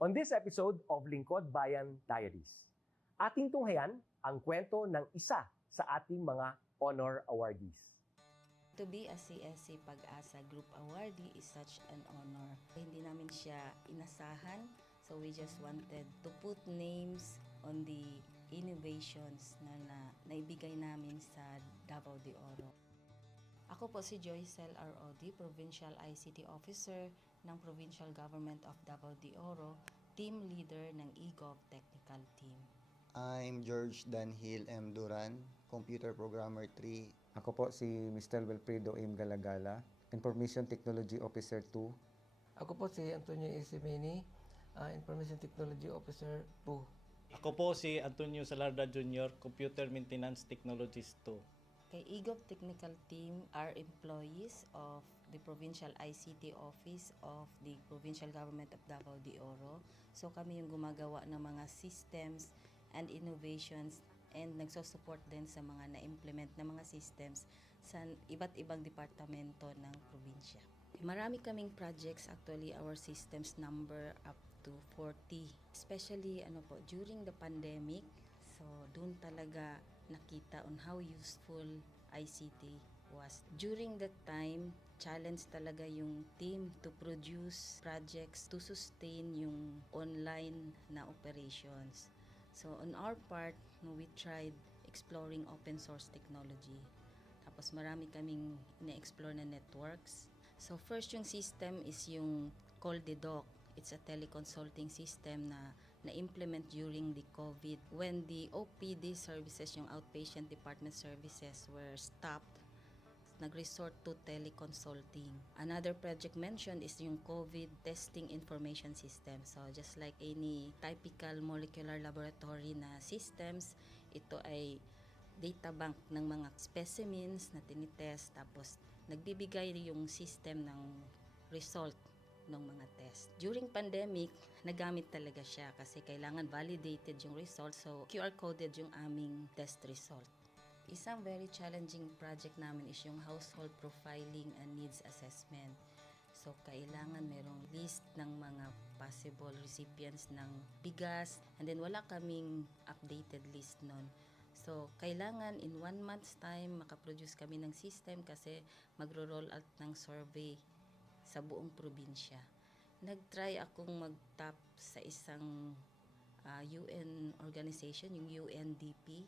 On this episode of Lingkod Bayan Diaries, ating tunghayan ang kwento ng isa sa ating mga honor awardees. To be a CSC Pag-asa Group Awardee is such an honor. Hindi namin siya inasahan, so we just wanted to put names on the innovations na naibigay namin sa Davao de Oro. Ako po si Joycel R.O.D., Provincial ICT Officer ng Provincial Government of Davao de Oro, Team Leader ng eGov Technical Team. I'm George Danhil M. Duran, Computer Programmer 3. Ako po si Mr. Wilfredo M. Galagala, Information Technology Officer 2. Ako po si Antonio Isimini, Information Technology Officer 2. Ako po si Antonio Salarda Jr., Computer Maintenance Technologist 2. Kay eGov Technical Team are employees of the Provincial ICT Office of the Provincial Government of Davao de Oro. So kami yung gumagawa ng mga systems and innovations and nagsusupport din sa mga na-implement na mga systems sa iba't ibang departamento ng probinsya. Marami kaming projects, actually our systems number up to 40. Especially during the pandemic, so doon talaga nakita on how useful ICT was. During that time, challenge talaga yung team to produce projects to sustain yung online na operations. So on our part, we tried exploring open source technology. Tapos marami kaming ina-explore na networks. So first yung system is yung CallDedoc. It's a teleconsulting system na na-implement during the COVID. When the OPD services, yung outpatient department services were stopped, nag-resort to teleconsulting. Another project mentioned is yung COVID testing information system. So just like any typical molecular laboratory na systems, ito ay data bank ng mga specimens na tinitest, tapos nagbibigay yung system ng result ng mga test. During pandemic, nagamit talaga siya kasi kailangan validated yung result, so QR coded yung aming test result. Isang very challenging project namin is yung household profiling and needs assessment. So, kailangan merong list ng mga possible recipients ng bigas, and then wala kaming updated list nun. So, kailangan in 1 month's time makaproduce kami ng system kasi magro-roll out ng survey sa buong probinsya. Nag-try akong mag-tap sa isang UN organization, yung UNDP.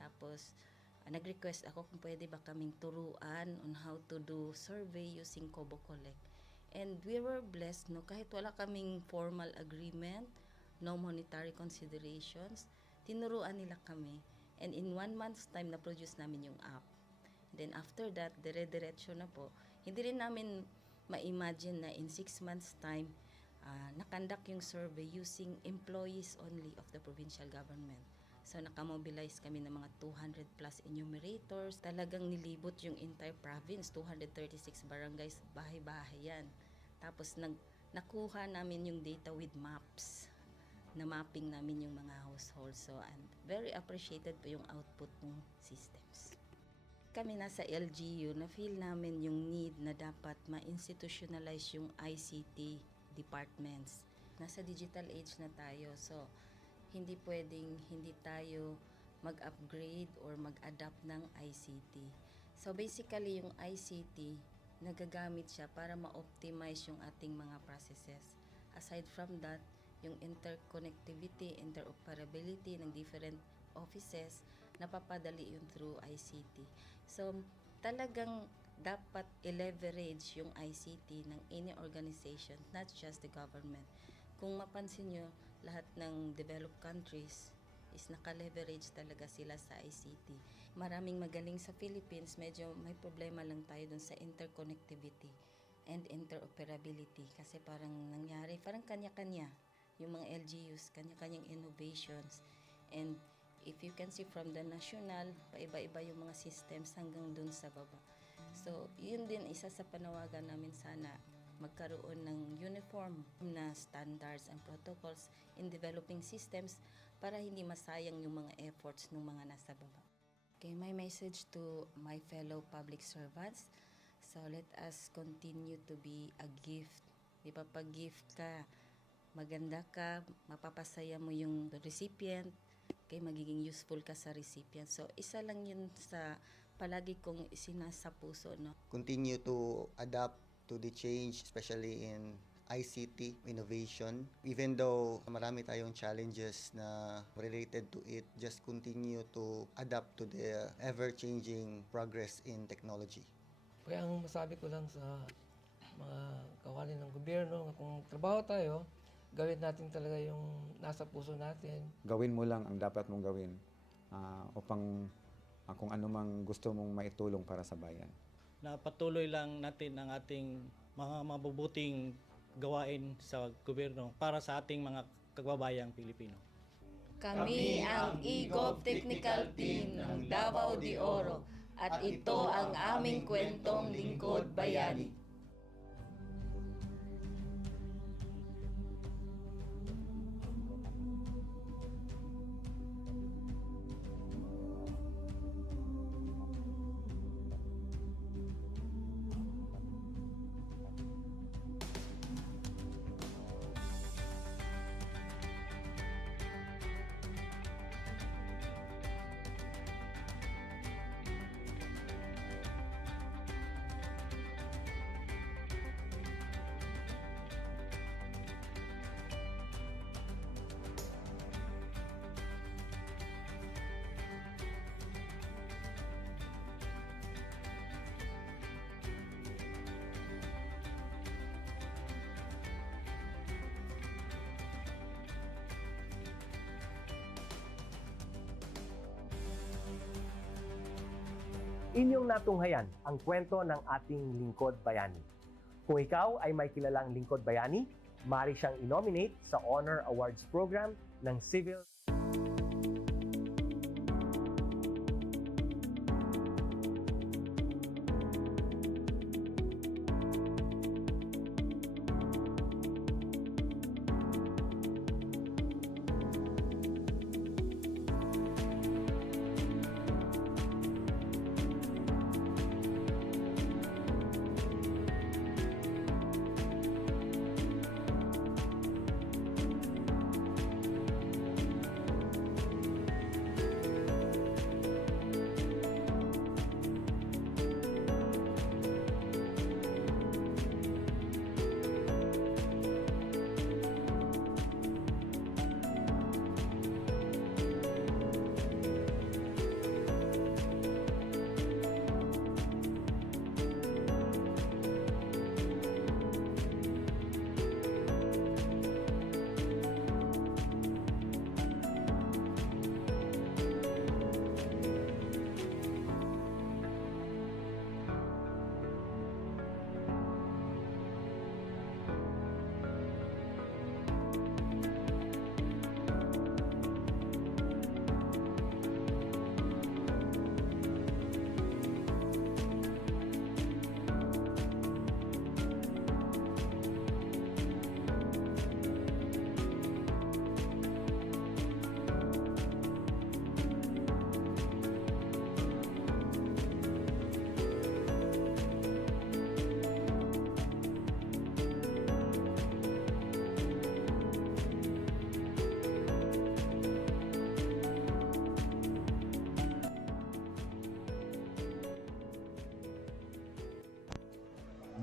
Tapos, nag-request ako kung pwede ba kaming turuan on how to do survey using Kobo Collect. And we were blessed, kahit wala kaming formal agreement, no monetary considerations, tinuruan nila kami. And in 1 month's time, na-produce namin yung app. And then after that, dire-diretso na po. Hindi rin namin ma-imagine na in 6 months' time, nakandak yung survey using employees only of the provincial government. So, nakamobilize kami ng mga 200 plus enumerators. Talagang nilibot yung entire province, 236 barangays, bahay-bahay yan. Tapos, nakuha namin yung data with maps. Na mapping namin yung mga households. So, and very appreciated po yung output ng systems. Kami nasa LGU, na-feel namin yung need na dapat ma-institutionalize yung ICT departments. Nasa digital age na tayo, so hindi pwedeng hindi tayo mag-upgrade or mag-adapt ng ICT. So basically, yung ICT, nagagamit siya para ma-optimize yung ating mga processes. Aside from that, yung interconnectivity, interoperability ng different offices, napapadali yun through ICT. So, talagang dapat i-leverage yung ICT ng any organization, not just the government. Kung mapansin nyo, lahat ng developed countries is naka-leverage talaga sila sa ICT. Maraming magaling sa Philippines, medyo may problema lang tayo dun sa interconnectivity and interoperability kasi parang nangyari, parang kanya-kanya yung mga LGUs, kanya-kanyang innovations. And if you can see from the national, paiba-iba yung mga systems hanggang dun sa baba. So, yun din isa sa panawagan namin, sana magkaroon ng uniform na standards and protocols in developing systems para hindi masayang yung mga efforts ng mga nasa baba. Okay, my message to my fellow public servants, so let us continue to be a gift. Di ba, pag gift ka, maganda ka, mapapasaya mo yung recipient, kay magiging useful ka sa recipient. So, isa lang yun sa palagi kong isinasa puso, no? Continue to adapt to the change, especially in ICT innovation. Even though marami tayong challenges na related to it, just continue to adapt to the ever-changing progress in technology. Kaya ang masabi ko lang sa mga kawani ng gobyerno, kung trabaho tayo, gawin natin talaga yung nasa puso natin. Gawin mo lang ang dapat mong gawin upang kung ano mang gusto mong maitulong para sa bayan. Na patuloy lang natin ang ating mga mabubuting gawain sa gobyerno para sa ating mga kababayang Pilipino. Kami ang EGOV Technical Team ng Davao de Oro at ito ang aming kwentong lingkod bayani. Inyong natunghayan ang kwento ng ating lingkod bayani. Kung ikaw ay may kilalang lingkod bayani, maaari siyang i-nominate sa Honor Awards Program ng Civil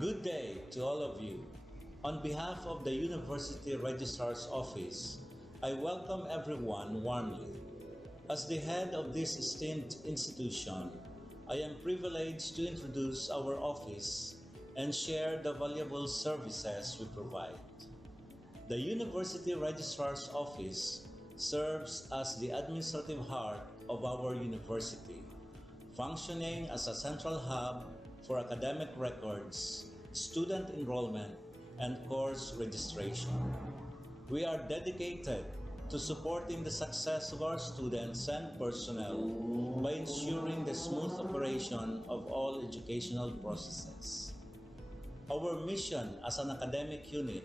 Good day to all of you. On behalf of the University Registrar's Office, I welcome everyone warmly. As the head of this esteemed institution, I am privileged to introduce our office and share the valuable services we provide. The University Registrar's Office serves as the administrative heart of our university, functioning as a central hub for academic records, student enrollment, and course registration. We are dedicated to supporting the success of our students and personnel by ensuring the smooth operation of all educational processes. Our mission as an academic unit,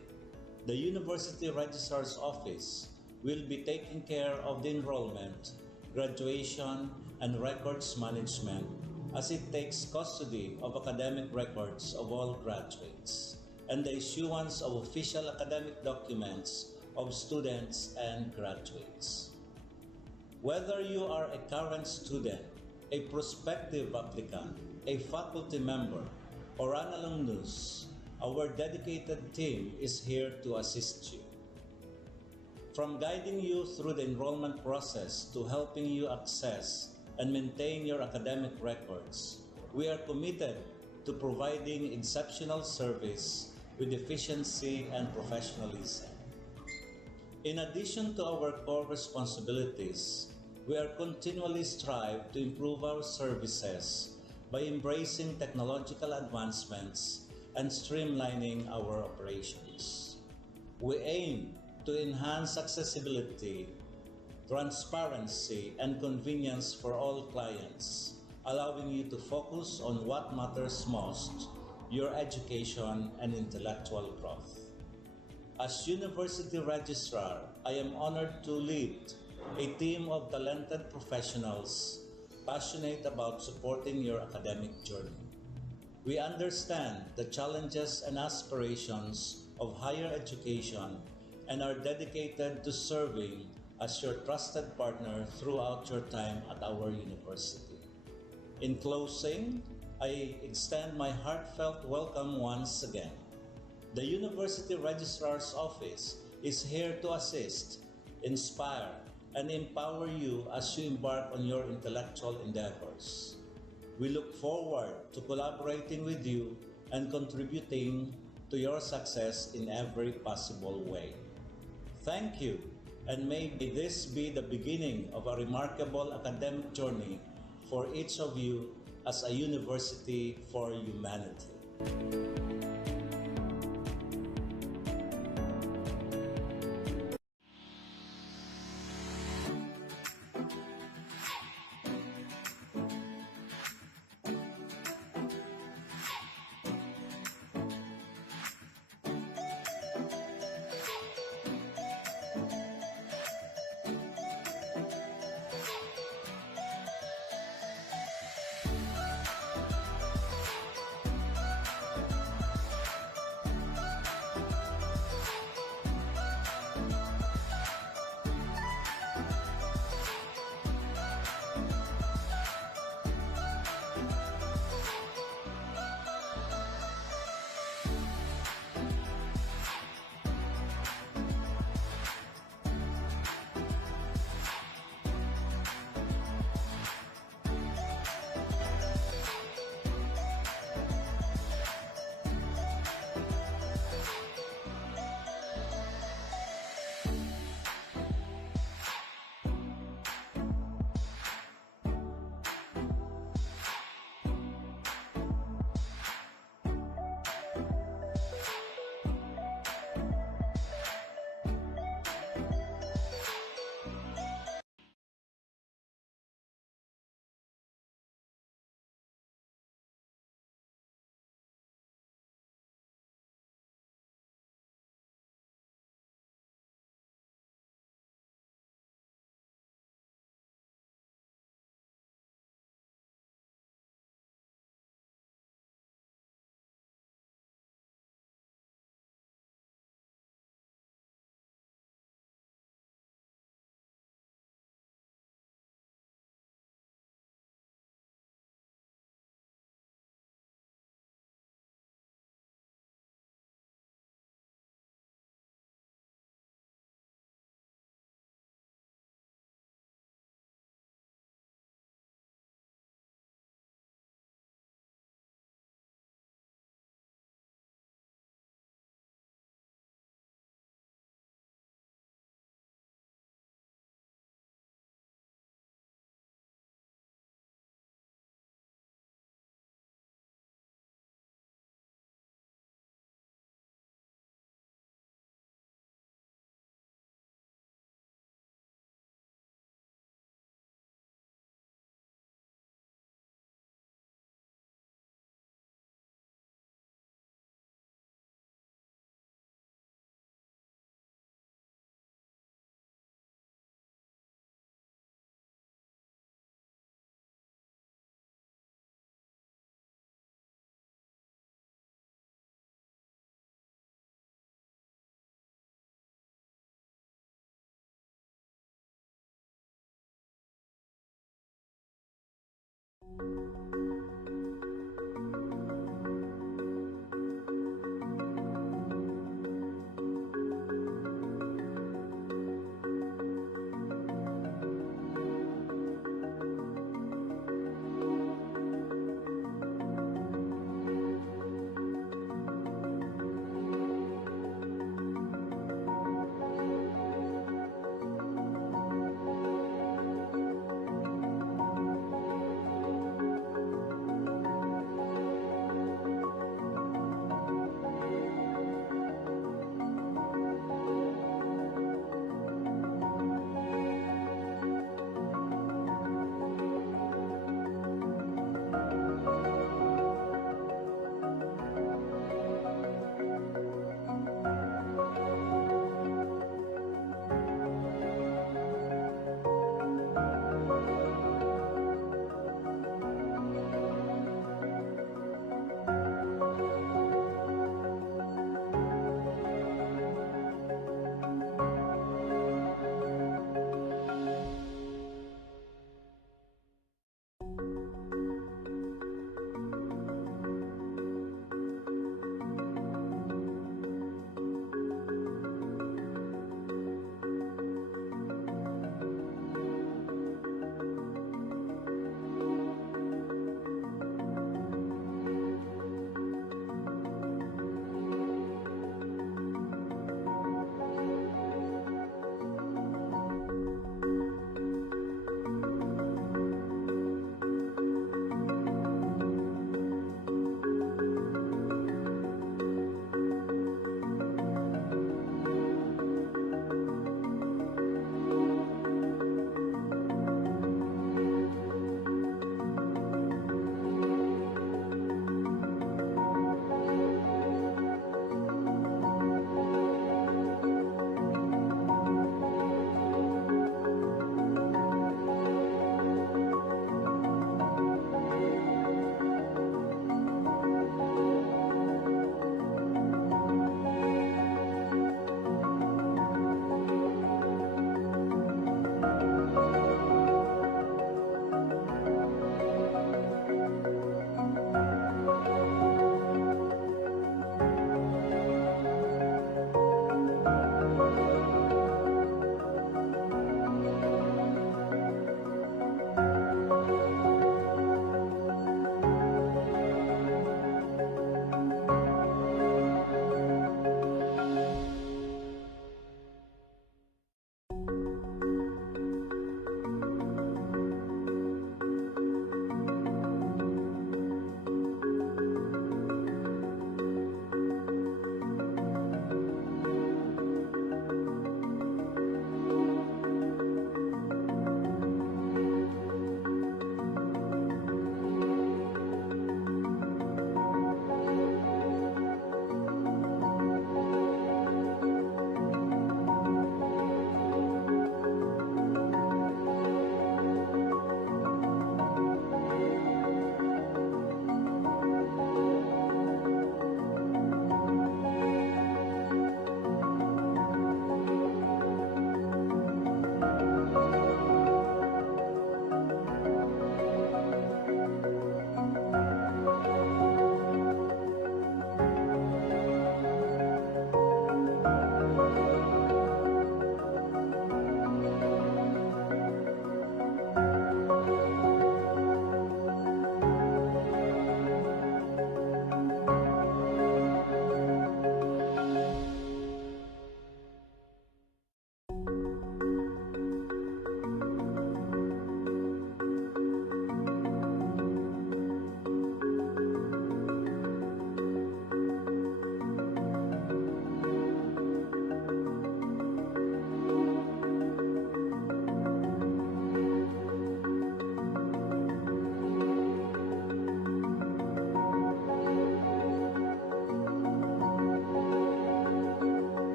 the University Registrar's Office, will be taking care of the enrollment, graduation, and records management as it takes custody of academic records of all graduates and the issuance of official academic documents of students and graduates. Whether you are a current student, a prospective applicant, a faculty member, or an alumnus, our dedicated team is here to assist you. From guiding you through the enrollment process to helping you access and maintain your academic records, we are committed to providing exceptional service with efficiency and professionalism. In addition to our core responsibilities, we are continually strive to improve our services by embracing technological advancements and streamlining our operations. We aim to enhance accessibility, transparency, and convenience for all clients, allowing you to focus on what matters most, your education and intellectual growth. As University Registrar, I am honored to lead a team of talented professionals passionate about supporting your academic journey. We understand the challenges and aspirations of higher education and are dedicated to serving as your trusted partner throughout your time at our university. In closing, I extend my heartfelt welcome once again. The University Registrar's Office is here to assist, inspire, and empower you as you embark on your intellectual endeavors. We look forward to collaborating with you and contributing to your success in every possible way. Thank you, and may this be the beginning of a remarkable academic journey for each of you as a university for humanity.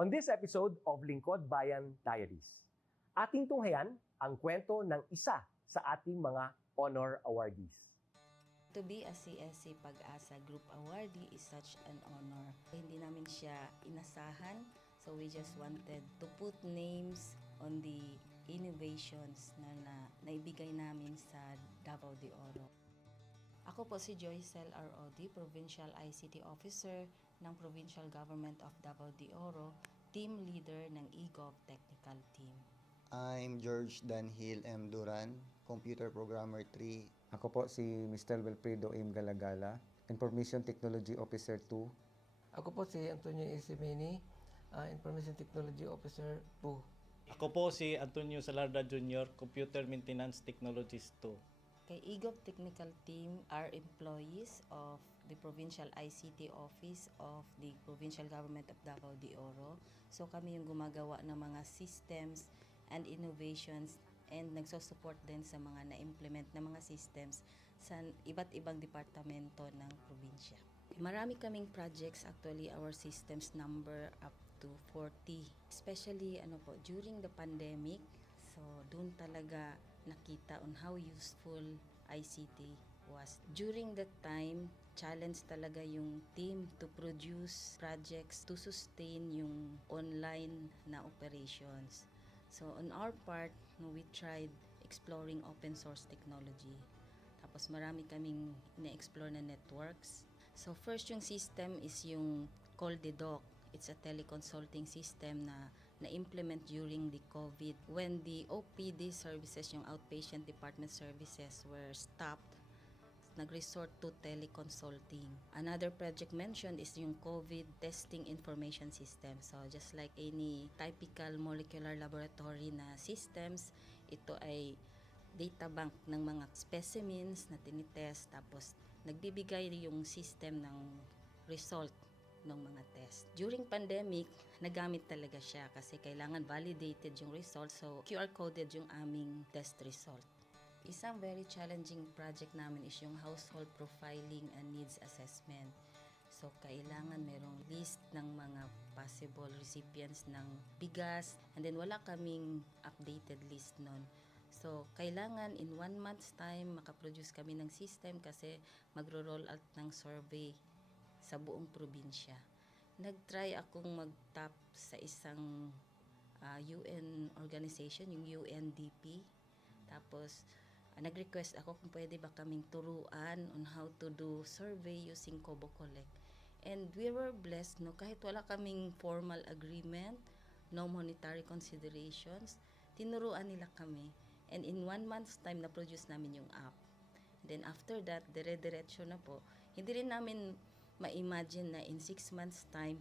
On this episode of Lingkod Bayan Diaries, ating tunghayan ang kwento ng isa sa ating mga honor awardees. To be a CSC Pag-asa Group Awardee is such an honor. Hindi namin siya inasahan, so we just wanted to put names on the innovations na naibigay namin sa Davao de Oro. Ako po si Joycel R.O.D., Provincial ICT Officer ng Provincial Government of Davao de Oro, Team Leader ng eGov Technical Team. I'm George Danhil M. Duran, Computer Programmer 3. Ako po si Mr. Wilfredo M. Galagala, Information Technology Officer 2. Ako po si Antonio Isimini, Information Technology Officer 2. Ako po si Antonio Salarda Jr., Computer Maintenance Technologist 2. Kay eGov Technical Team are employees of the Provincial ICT Office of the Provincial Government of Davao de Oro. So kami yung gumagawa ng mga systems and innovations and nagsusupport din sa mga na-implement na mga systems sa iba't ibang departamento ng probinsya. Marami kaming projects, actually our systems number up to 40. Especially during the pandemic, so doon talaga nakita on how useful ICT was. During that time, challenge talaga yung team to produce projects to sustain yung online na operations. So on our part, we tried exploring open source technology. Tapos marami kaming ina-explore na networks. So first yung system is yung CallDedoc. It's a teleconsulting system na na-implement during the COVID. When the OPD services, yung outpatient department services were stopped, nag-resort to teleconsulting. Another project mentioned is yung COVID testing information system. So just like any typical molecular laboratory na systems, ito ay data bank ng mga specimens na tinitest, tapos nagbibigay yung system ng result ng mga test. During pandemic, nagamit talaga siya kasi kailangan validated yung result, so QR coded yung aming test result. Isang very challenging project namin is yung household profiling and needs assessment. So, kailangan merong list ng mga possible recipients ng bigas, and then wala kaming updated list nun. So, kailangan in 1 month's time makaproduce kami ng system kasi magro-roll out ng survey sa buong probinsya. Nag-try akong mag-tap sa isang UN organization, yung UNDP. Tapos, nag-request ako kung pwede ba kaming turuan on how to do survey using Kobo Collect. And we were blessed, kahit wala kaming formal agreement, no monetary considerations, tinuruan nila kami. And in 1 month's time, na-produce namin yung app. Then after that, dire-diretso na po. Hindi rin namin ma-imagine na in 6 months' time,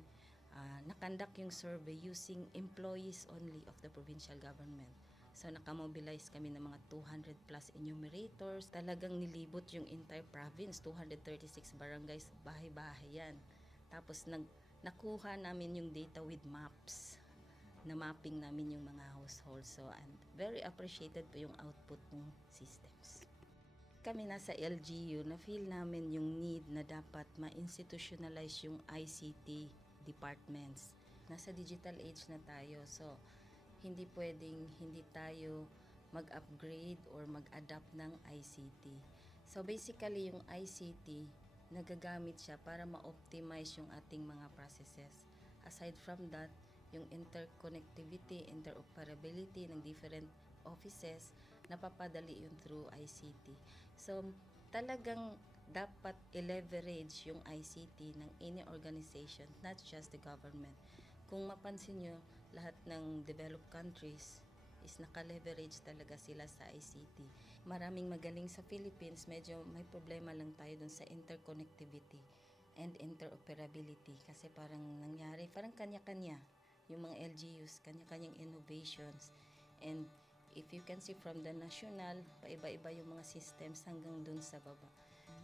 nakandak yung survey using employees only of the provincial government. So, nakamobilize kami ng mga 200 plus enumerators. Talagang nilibot yung entire province, 236 barangays, bahay-bahay yan. Tapos, nakuha namin yung data with maps. Na mapping namin yung mga households. So, and very appreciated po yung output ng systems. Kami nasa LGU, na-feel namin yung need na dapat ma-institutionalize yung ICT departments. Nasa digital age na tayo, so hindi pwedeng hindi tayo mag-upgrade or mag-adapt ng ICT. So basically, yung ICT, nagagamit siya para ma-optimize yung ating mga processes. Aside from that, yung interconnectivity, interoperability ng different offices, napapadali yun through ICT. So talagang dapat i-leverage yung ICT ng any organization, not just the government. Kung mapansin nyo, lahat ng developed countries is naka-leverage talaga sila sa ICT. Maraming magaling sa Philippines, medyo may problema lang tayo dun sa interconnectivity and interoperability kasi parang nangyari, parang kanya-kanya yung mga LGUs, kanya-kanyang innovations. And if you can see from the national, paiba-iba yung mga systems hanggang dun sa baba.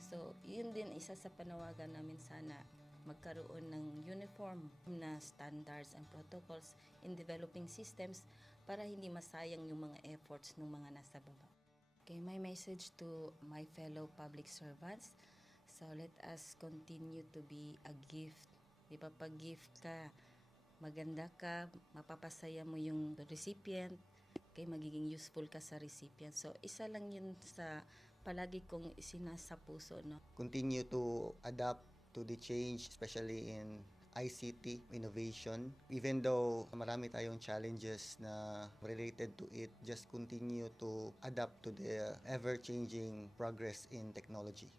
So, yun din isa sa panawagan namin, sana magkaroon ng uniform na standards and protocols in developing systems para hindi masayang yung mga efforts ng mga nasa baba. Okay, my message to my fellow public servants, so let us continue to be a gift. Di ba, pag gift ka, maganda ka, mapapasaya mo yung recipient, kay magiging useful ka sa recipient. So, isa lang yun sa palagi kong isinasa puso, no? Continue to adapt to the change, especially in ICT innovation. Even though marami tayong challenges na related to it, just continue to adapt to the ever-changing progress in technology.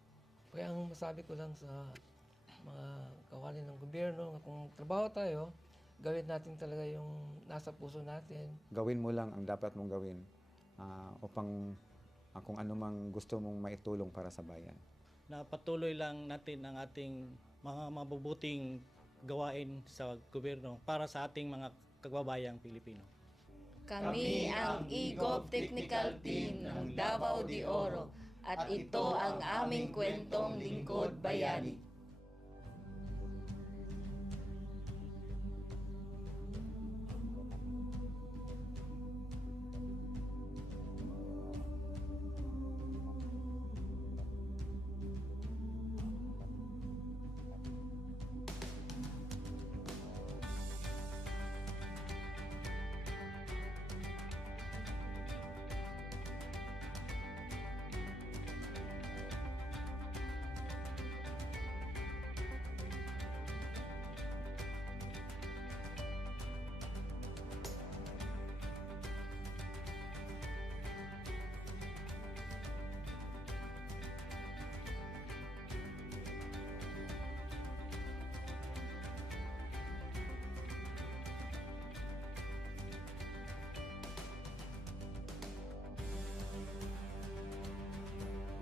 Kaya ang masabi ko lang sa mga kawali ng gobyerno, kung trabaho tayo, gawin natin talaga yung nasa puso natin. Gawin mo lang ang dapat mong gawin upang kung ano mang gusto mong maitulong para sa bayan. Na patuloy lang natin ang ating mga mabubuting gawain sa gobyerno para sa ating mga kababayang Pilipino. Kami ang EGOV Technical Team ng Davao de Oro at ito ang aming kwentong Lingkod Bayani.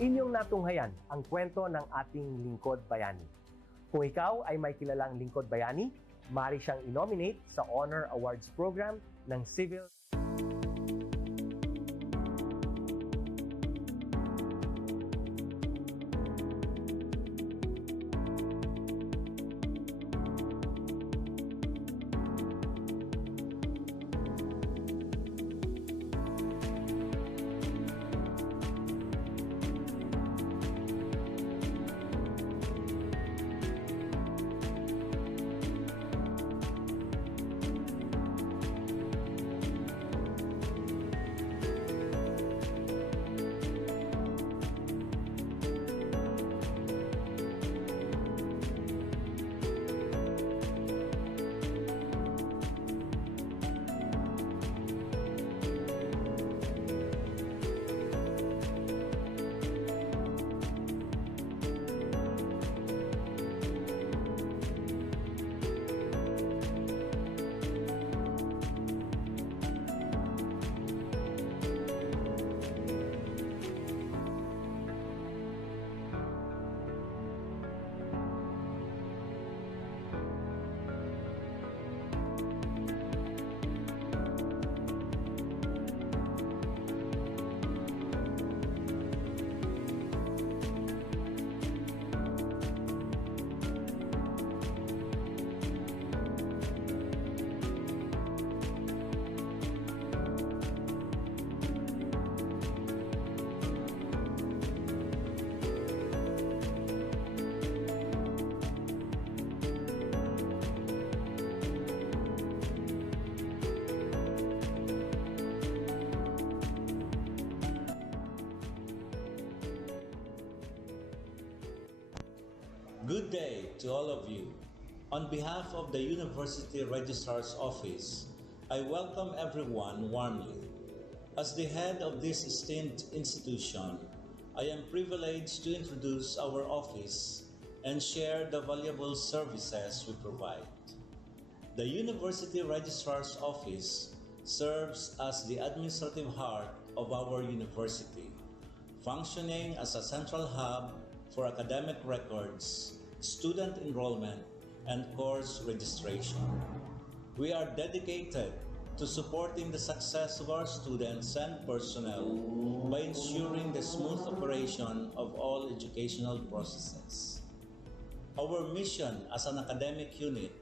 Inyong natunghayan ang kwento ng ating lingkod bayani. Kung ikaw ay may kilalang lingkod bayani, maaari siyang i-nominate sa Honor Awards Program ng Civil Good day to all of you. On behalf of the University Registrar's Office, I welcome everyone warmly. As the head of this esteemed institution, I am privileged to introduce our office and share the valuable services we provide. The University Registrar's Office serves as the administrative heart of our university, functioning as a central hub for academic records, student enrollment, and course registration. We are dedicated to supporting the success of our students and personnel by ensuring the smooth operation of all educational processes. Our mission as an academic unit,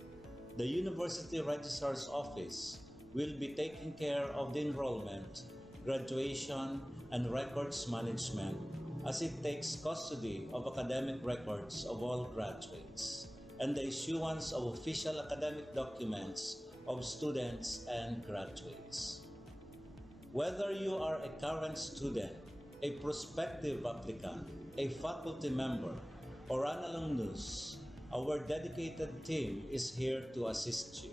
the University Registrar's Office, will be taking care of the enrollment, graduation, and records management as it takes custody of academic records of all graduates and the issuance of official academic documents of students and graduates. Whether you are a current student, a prospective applicant, a faculty member, or an alumnus, our dedicated team is here to assist you.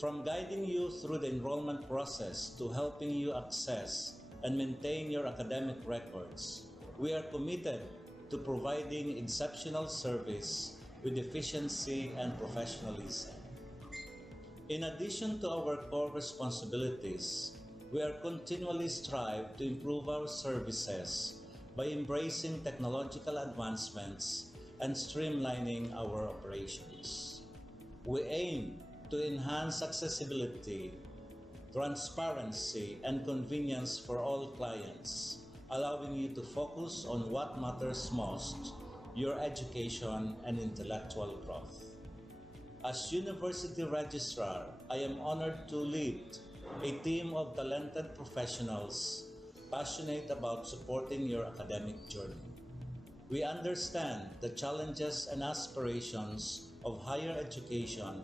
From guiding you through the enrollment process to helping you access and maintain your academic records, we are committed to providing exceptional service with efficiency and professionalism. In addition to our core responsibilities, we are continually strive to improve our services by embracing technological advancements and streamlining our operations. We aim to enhance accessibility, transparency, and convenience for all clients, allowing you to focus on what matters most, your education and intellectual growth. As University Registrar, I am honored to lead a team of talented professionals passionate about supporting your academic journey. We understand the challenges and aspirations of higher education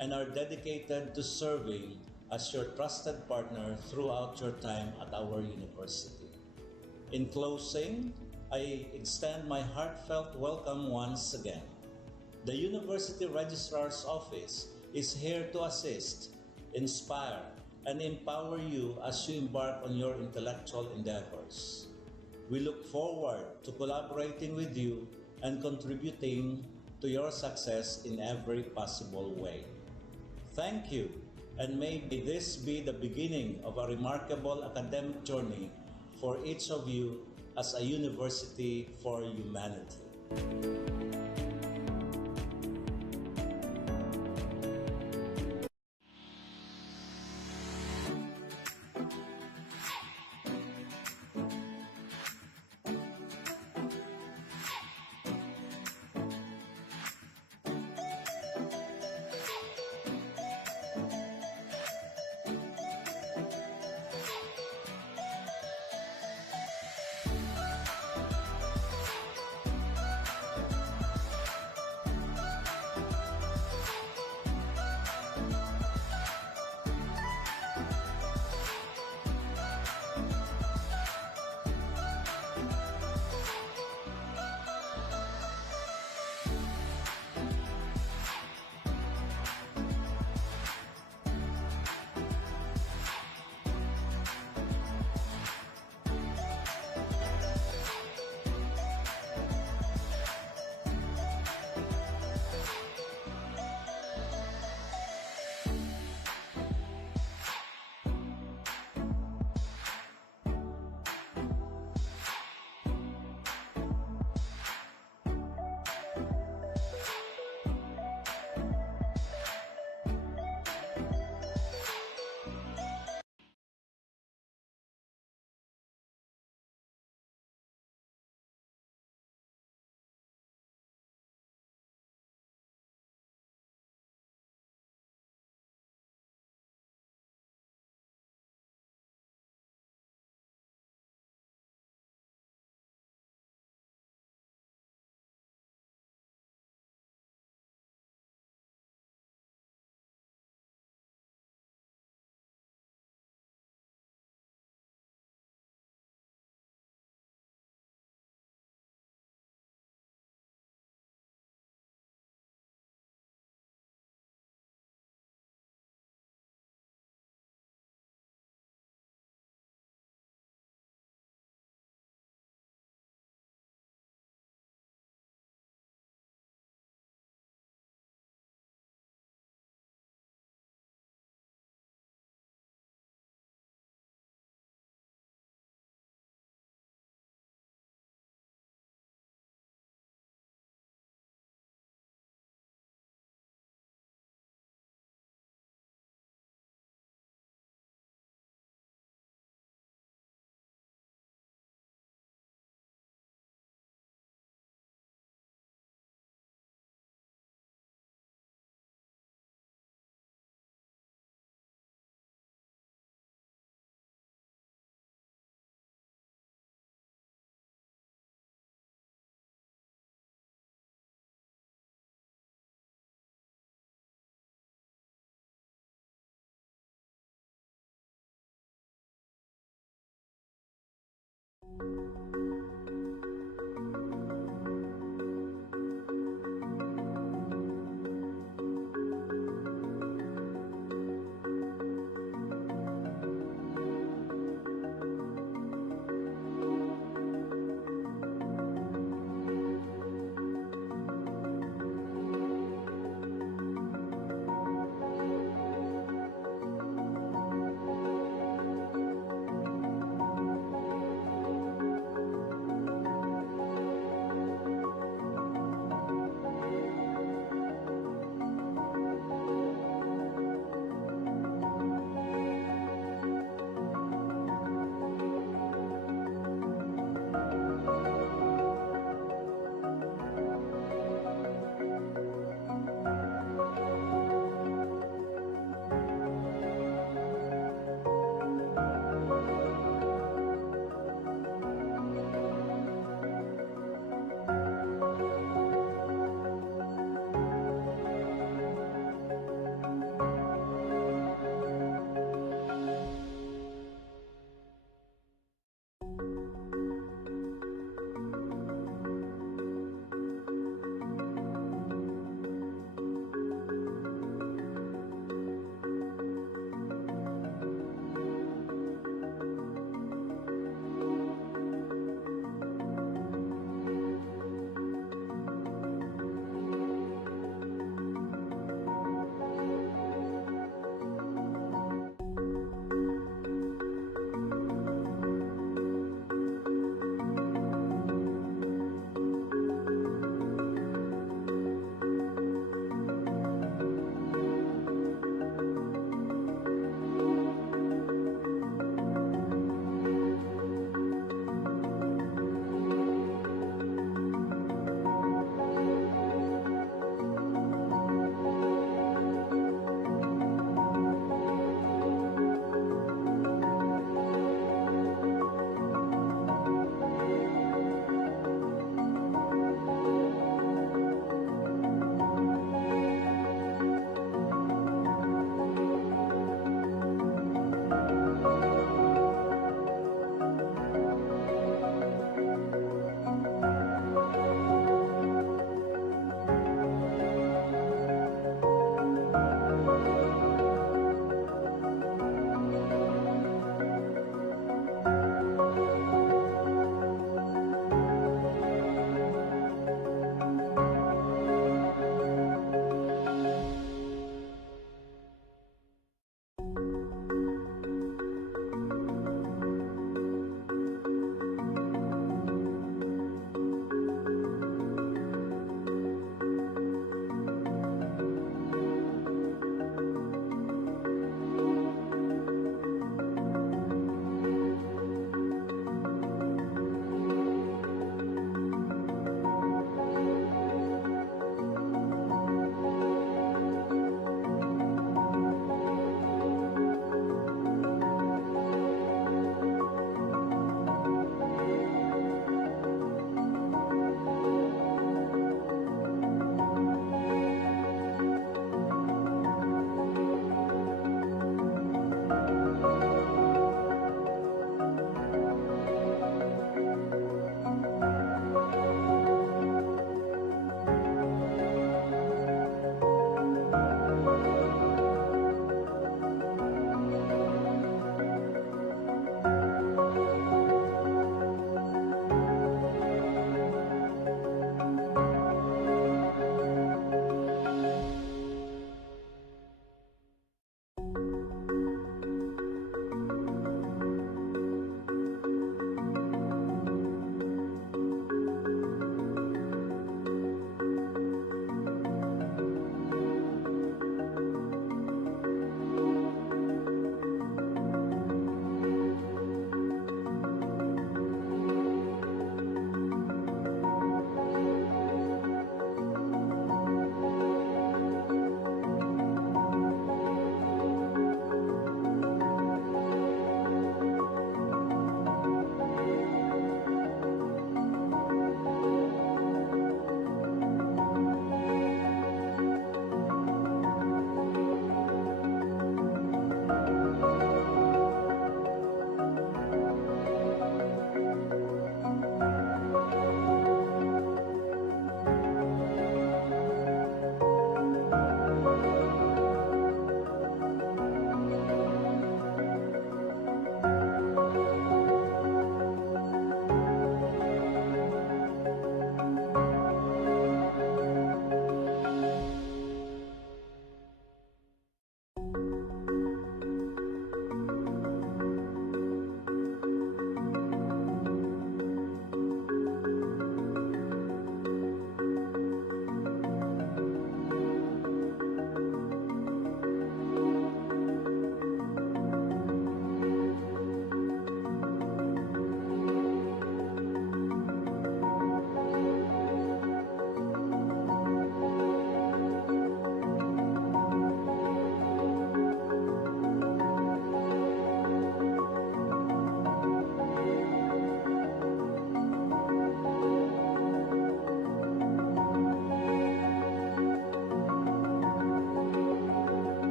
and are dedicated to serving as your trusted partner throughout your time at our university. In closing, I extend my heartfelt welcome once again. The University Registrar's Office is here to assist, inspire, and empower you as you embark on your intellectual endeavors. We look forward to collaborating with you and contributing to your success in every possible way. Thank you, and may this be the beginning of a remarkable academic journey for each of you as a university for humanity.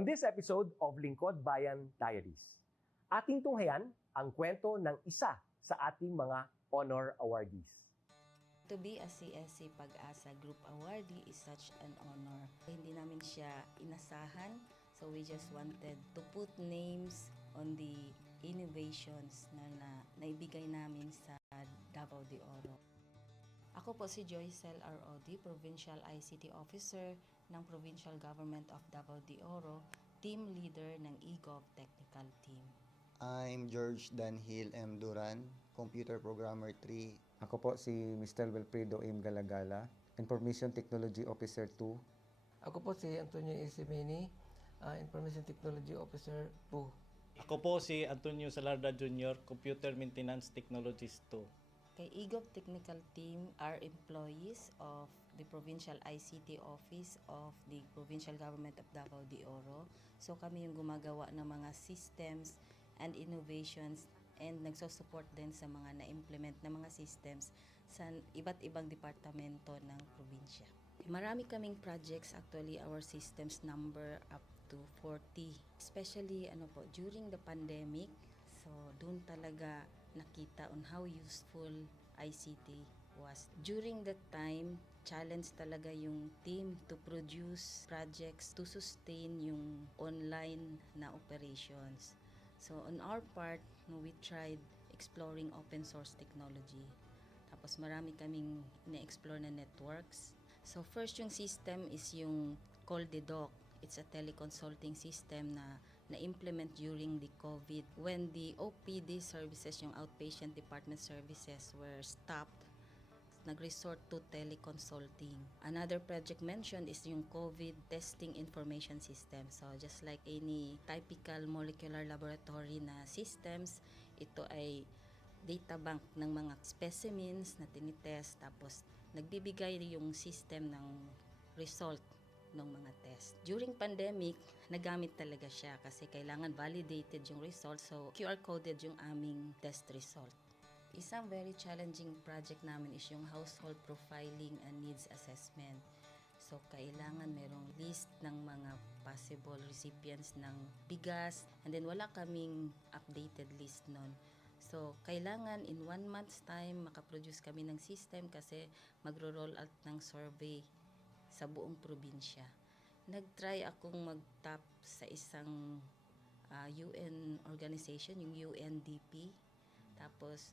On this episode of Lingkod Bayan Diaries, ating tunghayan ang kwento ng isa sa ating mga honor awardees. To be a CSC Pag-asa Group Awardee is such an honor. Hindi namin siya inasahan, so we just wanted to put names on the innovations na naibigay namin sa Davao de Oro. Ako po si Joycel R.O.D., Provincial ICT Officer ng Provincial Government of Davao de Oro, Team Leader ng eGov Technical Team. I'm George Danhil M. Duran, Computer Programmer 3. Ako po si Mr. Wilfredo M. Galagala, Information Technology Officer 2. Ako po si Antonio Isimini, Information Technology Officer 2. Ako po si Antonio Salarda Jr., Computer Maintenance Technologist 2. Kay eGov Technical Team are employees of the Provincial ICT Office of the Provincial Government of Davao de Oro. So kami yung gumagawa ng mga systems and innovations and nagsusupport din sa mga na-implement na mga systems sa iba't ibang departamento ng probinsya. Marami kaming projects, actually our systems number up to 40. Especially during the pandemic, so doon talaga nakita on how useful ICT was. During that time, challenge talaga yung team to produce projects to sustain yung online na operations. So on our part, we tried exploring open source technology. Tapos marami kaming na-explore na networks. So first yung system is yung CallDedoc. It's a teleconsulting system na na-implement during the COVID when the OPD services, yung outpatient department services, were stopped. Nag-resort to teleconsulting. Another project mentioned is yung COVID testing information system. So just like any typical molecular laboratory na systems, ito ay data bank ng mga specimens na tinitest, tapos nagbibigay yung system ng result ng mga test. During pandemic, nagamit talaga siya kasi kailangan validated yung result, so QR coded yung aming test result. Isang very challenging project namin is yung household profiling and needs assessment. So kailangan merong list ng mga possible recipients ng bigas, and then wala kaming updated list nun. So kailangan in 1 month's time makaproduce kami ng system kasi magro-roll out ng survey sa buong probinsya. Nag-try akong mag-tap sa isang UN organization, yung UNDP. Tapos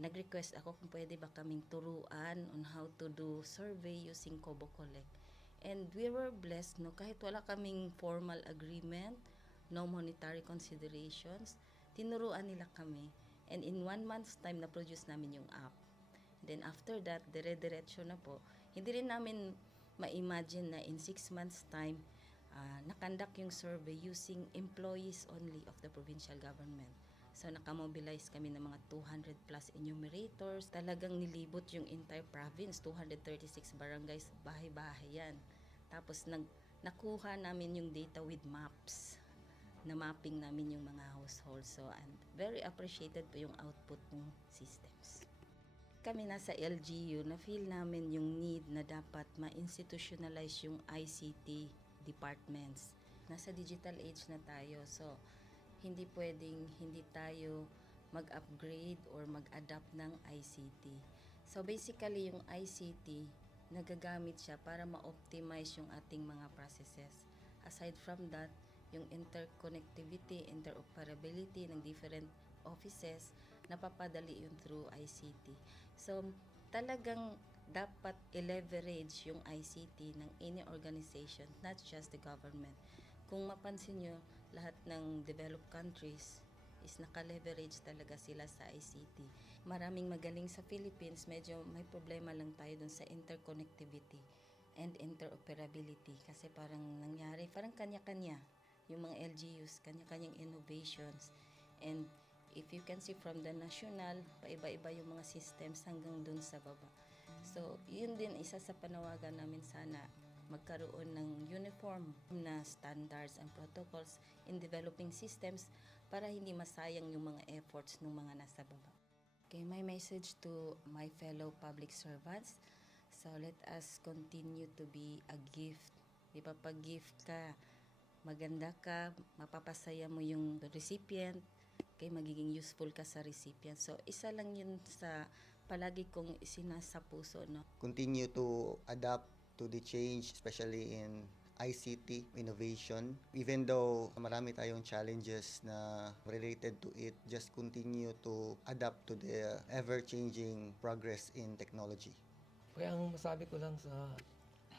nag-request ako kung pwede ba kaming turuan on how to do survey using Kobo Collect. And we were blessed, kahit wala kaming formal agreement, no monetary considerations, tinuruan nila kami. And in 1 month's time, na-produce namin yung app. Then after that, dire-diretso na po. Hindi rin namin ma-imagine na in 6 months' time, nakandak yung survey using employees only of the provincial government. So nakamobilize kami ng mga 200 plus enumerators. Talagang nilibot yung entire province, 236 barangays, bahay-bahay yan. Tapos nakuha namin yung data with maps. Na mapping namin yung mga households. So and very appreciated po yung output ng systems. Kami nasa LGU, na-feel namin yung need na dapat ma-institutionalize yung ICT departments. Nasa digital age na tayo, so hindi pwedeng hindi tayo mag-upgrade or mag-adapt ng ICT. So basically yung ICT, nagagamit siya para ma-optimize yung ating mga processes. Aside from that, yung interconnectivity, interoperability ng different offices, napapadali yun through ICT. So, talagang dapat i-leverage yung ICT ng any organization, not just the government. Kung mapansin nyo, lahat ng developed countries is naka-leverage talaga sila sa ICT. Maraming magaling sa Philippines, medyo may problema lang tayo dun sa interconnectivity and interoperability kasi parang nangyari, parang kanya-kanya yung mga LGUs, kanya-kanyang innovations. And if you can see from the national, paiba-iba yung mga systems hanggang dun sa baba. So, yun din isa sa panawagan namin sana magkaroon ng uniform na standards and protocols in developing systems para hindi masayang yung mga efforts ng mga nasa baba. Okay, my message to my fellow public servants, so let us continue to be a gift. Di ba, pag gift ka, maganda ka, mapapasaya mo yung recipient, kay magiging useful ka sa recipient. So, isa lang yun sa palagi kong isinasa puso, no? Continue to adapt to the change, especially in ICT innovation. Even though marami tayong challenges na related to it, just continue to adapt to the ever-changing progress in technology. Kaya ang masabi ko lang sa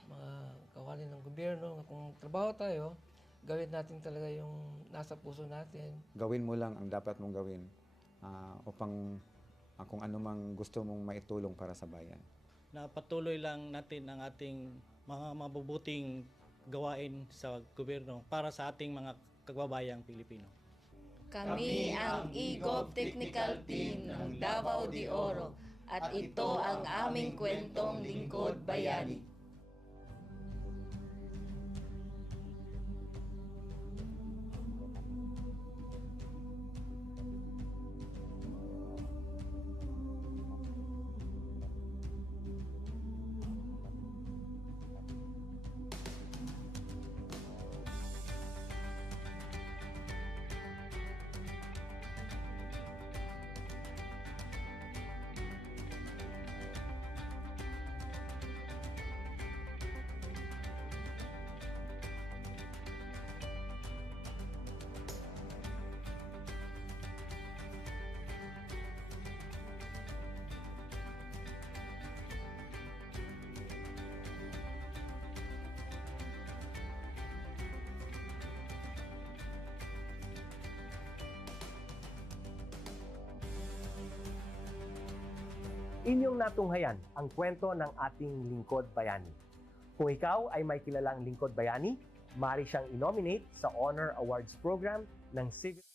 mga kawani ng gobyerno, kung trabaho tayo, gawin natin talaga yung nasa puso natin. Gawin mo lang ang dapat mong gawin upang kung ano mang gusto mong maitulong para sa bayan. Na patuloy lang natin ang ating mga mabubuting gawain sa gobyerno para sa ating mga kababayang Pilipino. Kami ang EGOV Technical Team ng Davao de Oro at ito ang aming kwentong lingkod bayani. Inyong natunghayan ang kwento ng ating lingkod bayani. Kung ikaw ay may kilalang lingkod bayani, maaari siyang i-nominate sa Honor Awards Program ng Civil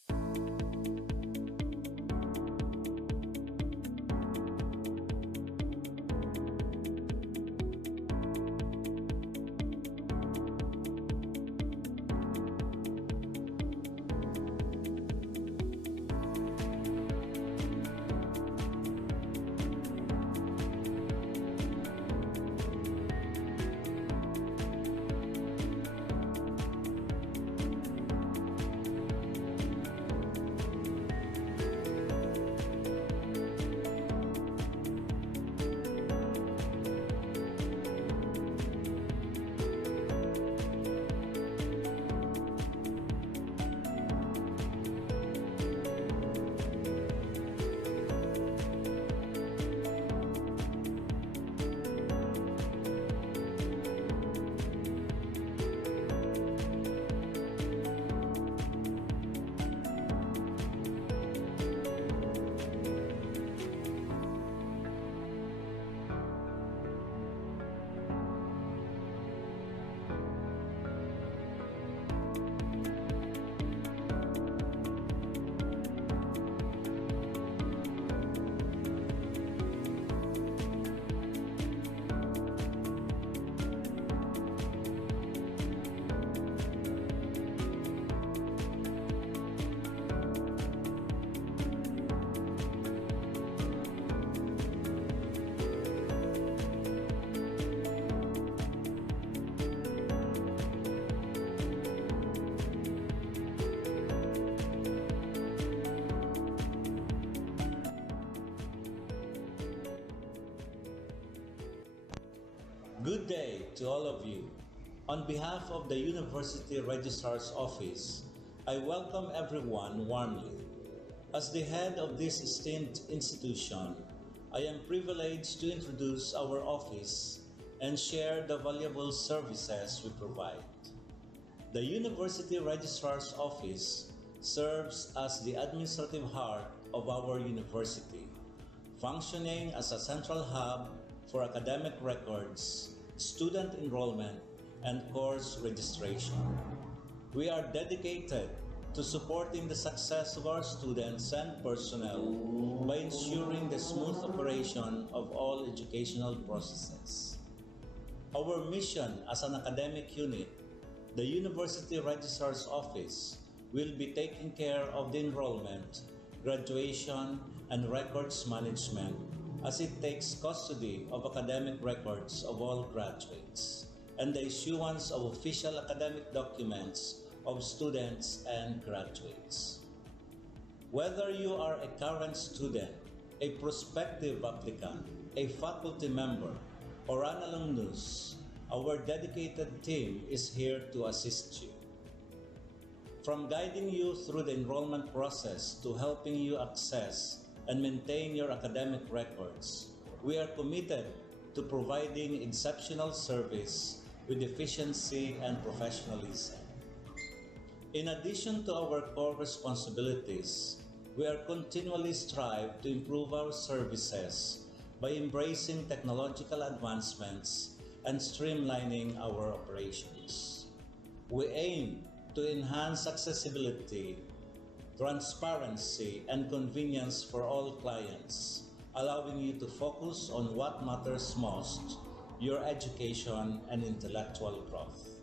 Good day to all of you. On behalf of the University Registrar's Office, I welcome everyone warmly. As the head of this esteemed institution, I am privileged to introduce our office and share the valuable services we provide. The University Registrar's Office serves as the administrative heart of our university, functioning as a central hub for academic records, student enrollment, and course registration. We are dedicated to supporting the success of our students and personnel by ensuring the smooth operation of all educational processes. Our mission as an academic unit, the University Registrar's Office, will be taking care of the enrollment, graduation, and records management as it takes custody of academic records of all graduates and the issuance of official academic documents of students and graduates. Whether you are a current student, a prospective applicant, a faculty member, or an alumnus, our dedicated team is here to assist you. From guiding you through the enrollment process to helping you access and maintain your academic records, we are committed to providing exceptional service with efficiency and professionalism. In addition to our core responsibilities, we are continually strive to improve our services by embracing technological advancements and streamlining our operations. We aim to enhance accessibility, transparency, and convenience for all clients, allowing you to focus on what matters most, your education and intellectual growth.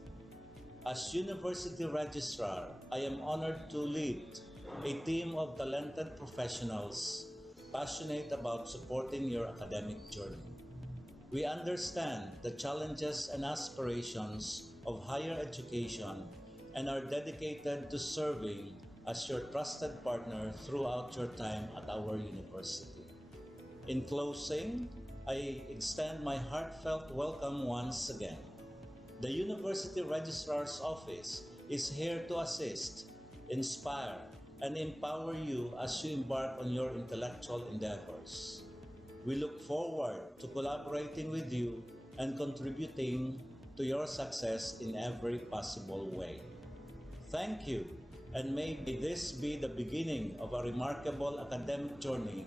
As University Registrar, I am honored to lead a team of talented professionals passionate about supporting your academic journey. We understand the challenges and aspirations of higher education and are dedicated to serving as your trusted partner throughout your time at our university. In closing, I extend my heartfelt welcome once again. The University Registrar's Office is here to assist, inspire, and empower you as you embark on your intellectual endeavors. We look forward to collaborating with you and contributing to your success in every possible way. Thank you, and may this be the beginning of a remarkable academic journey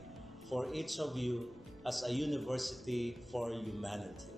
for each of you as a university for humanity.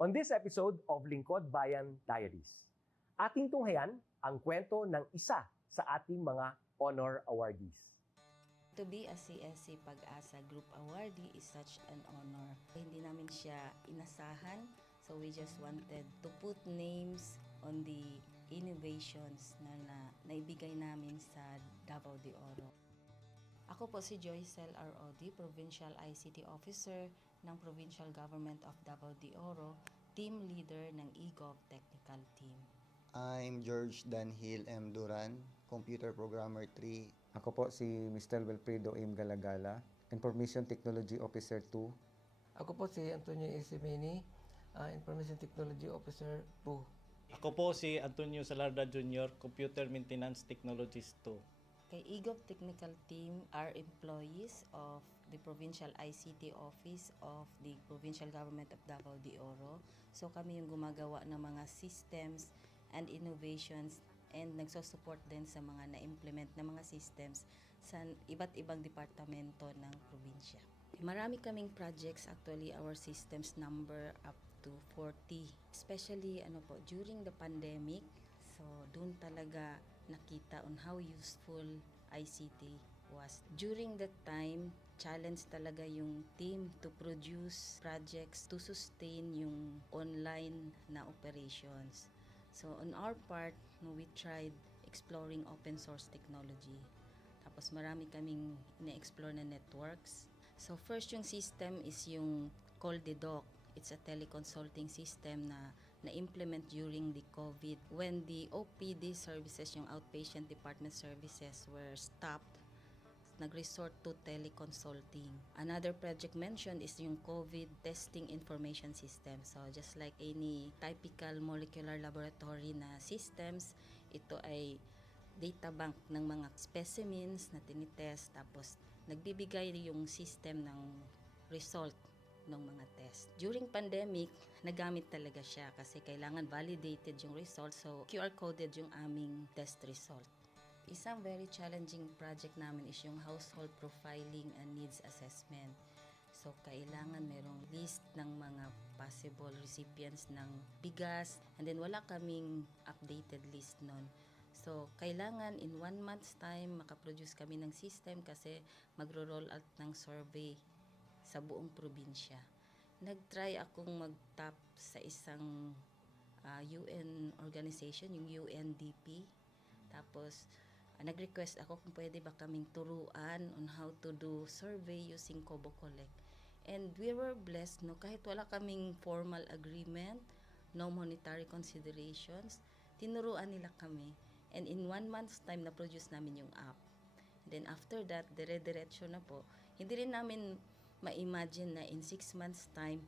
On this episode of Lingkod Bayan Diaries, ating tunghayan ang kwento ng isa sa ating mga honor awardees. To be a CSC Pag-asa Group Awardee is such an honor. Hindi namin siya inasahan, so we just wanted to put names on the innovations na naibigay namin sa Davao de Oro. Ako po si Joycel R. Odi, Provincial ICT Officer ng Provincial Government of Davao de Oro, Team Leader ng eGov Technical Team. I'm George Danhil M. Duran, Computer Programmer 3. Ako po si Mr. Wilfredo M. Galagala, Information Technology Officer 2. Ako po si Antonio Isimini, Information Technology Officer 2. Ako po si Antonio Salarda Jr., Computer Maintenance Technologist 2. Kay eGov Technical Team are employees of the Provincial ICT Office of the Provincial Government of Davao de Oro. So kami yung gumagawa ng mga systems and innovations and nagsusupport din sa mga na-implement na mga systems sa iba't ibang departamento ng probinsya. Marami kaming projects, actually our systems number up to 40. Especially during the pandemic, so doon talaga nakita on how useful ICT was. During that time, challenge talaga yung team to produce projects to sustain yung online na operations. So on our part, we tried exploring open source technology. Tapos marami kaming ina-explore na networks. So first yung system is yung CallDedoc. It's a teleconsulting system na implement during the COVID. When the OPD services, yung outpatient department services were stopped, nag-resort to teleconsulting. Another project mentioned is yung COVID testing information system. So just like any typical molecular laboratory na systems, ito ay data bank ng mga specimens na tinitest, tapos nagbibigay yung system ng result ng mga test. During pandemic, nagamit talaga siya kasi kailangan validated yung result, so QR-coded yung aming test result. Isang very challenging project namin is yung household profiling and needs assessment. So, kailangan merong list ng mga possible recipients ng bigas, and then wala kaming updated list nun. So, kailangan in 1 month's time makaproduce kami ng system kasi magro-roll out ng survey sa buong probinsya. Nag-try akong mag-tap sa isang UN organization, yung UNDP. Tapos, nag-request ako kung pwede ba kaming turuan on how to do survey using Kobo Collect. And we were blessed, kahit wala kaming formal agreement, no monetary considerations, tinuruan nila kami. And in 1 month's time, na-produce namin yung app. And then after that, dire-diretso na po. Hindi rin namin ma-imagine na in 6 months' time,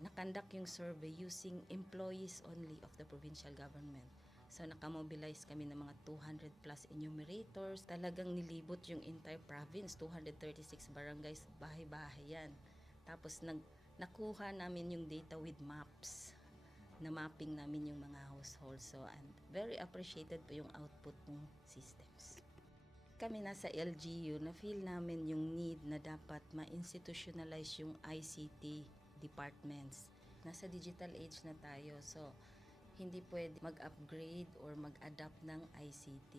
nakandak yung survey using employees only of the provincial government. So, nakamobilize kami ng mga 200 plus enumerators. Talagang nilibot yung entire province, 236 barangays, bahay-bahay yan. Tapos, nakuha namin yung data with maps. Na-mapping namin yung mga households. So, and very appreciated po yung output ng systems. Kami nasa LGU, na-feel namin yung need na dapat ma-institutionalize yung ICT departments. Nasa digital age na tayo, so hindi pwede mag-upgrade or mag-adapt ng ICT.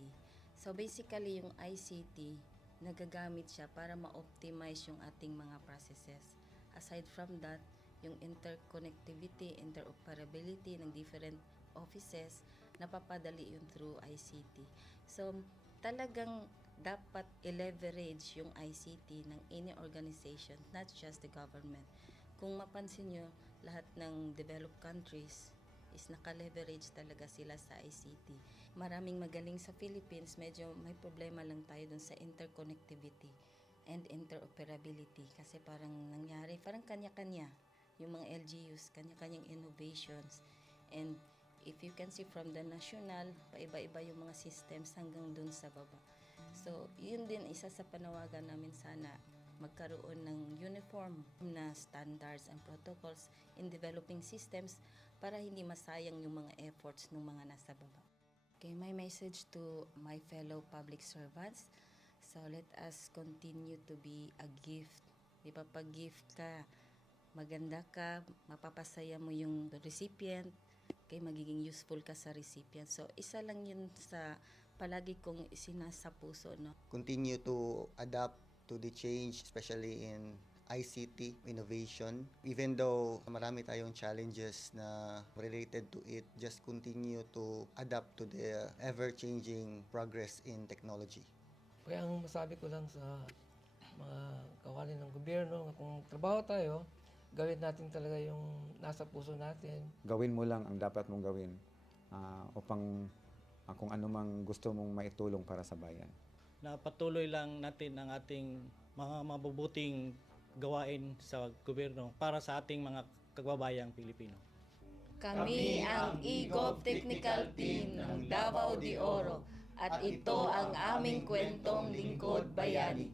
So basically, yung ICT, nagagamit siya para ma-optimize yung ating mga processes. Aside from that, yung interconnectivity, interoperability ng different offices, napapadali yun through ICT. So talagang dapat i-leverage yung ICT ng any organization, not just the government. Kung mapansin nyo, lahat ng developed countries is naka-leverage talaga sila sa ICT. Maraming magaling sa Philippines, medyo may problema lang tayo dun sa interconnectivity and interoperability kasi parang nangyari, parang kanya-kanya yung mga LGUs, kanya-kanyang innovations. And if you can see from the national, paiba-iba yung mga systems hanggang dun sa baba. So, yun din isa sa panawagan namin sana magkaroon ng uniform na standards and protocols in developing systems para hindi masayang yung mga efforts ng mga nasa baba. Okay, my message to my fellow public servants, so let us continue to be a gift. Di ba, pag gift ka, maganda ka, mapapasaya mo yung recipient, kay magiging useful ka sa recipient. So, isa lang yun sa palagi kong isinasa puso, no? Continue to adapt to the change, especially in ICT innovation. Even though marami tayong challenges na related to it, just continue to adapt to the ever-changing progress in technology. Kaya ang masabi ko lang sa mga kawali ng gobyerno, kung trabaho tayo, gawin natin talaga yung nasa puso natin. Gawin mo lang ang dapat mong gawin upang kung ano mang gusto mong maitulong para sa bayan. Na patuloy lang natin ang ating mga mabubuting gawain sa gobyerno para sa ating mga kababayang Pilipino. Kami ang EGOV Technical Team ng Davao de Oro at ito ang aming kwentong Lingkod Bayani.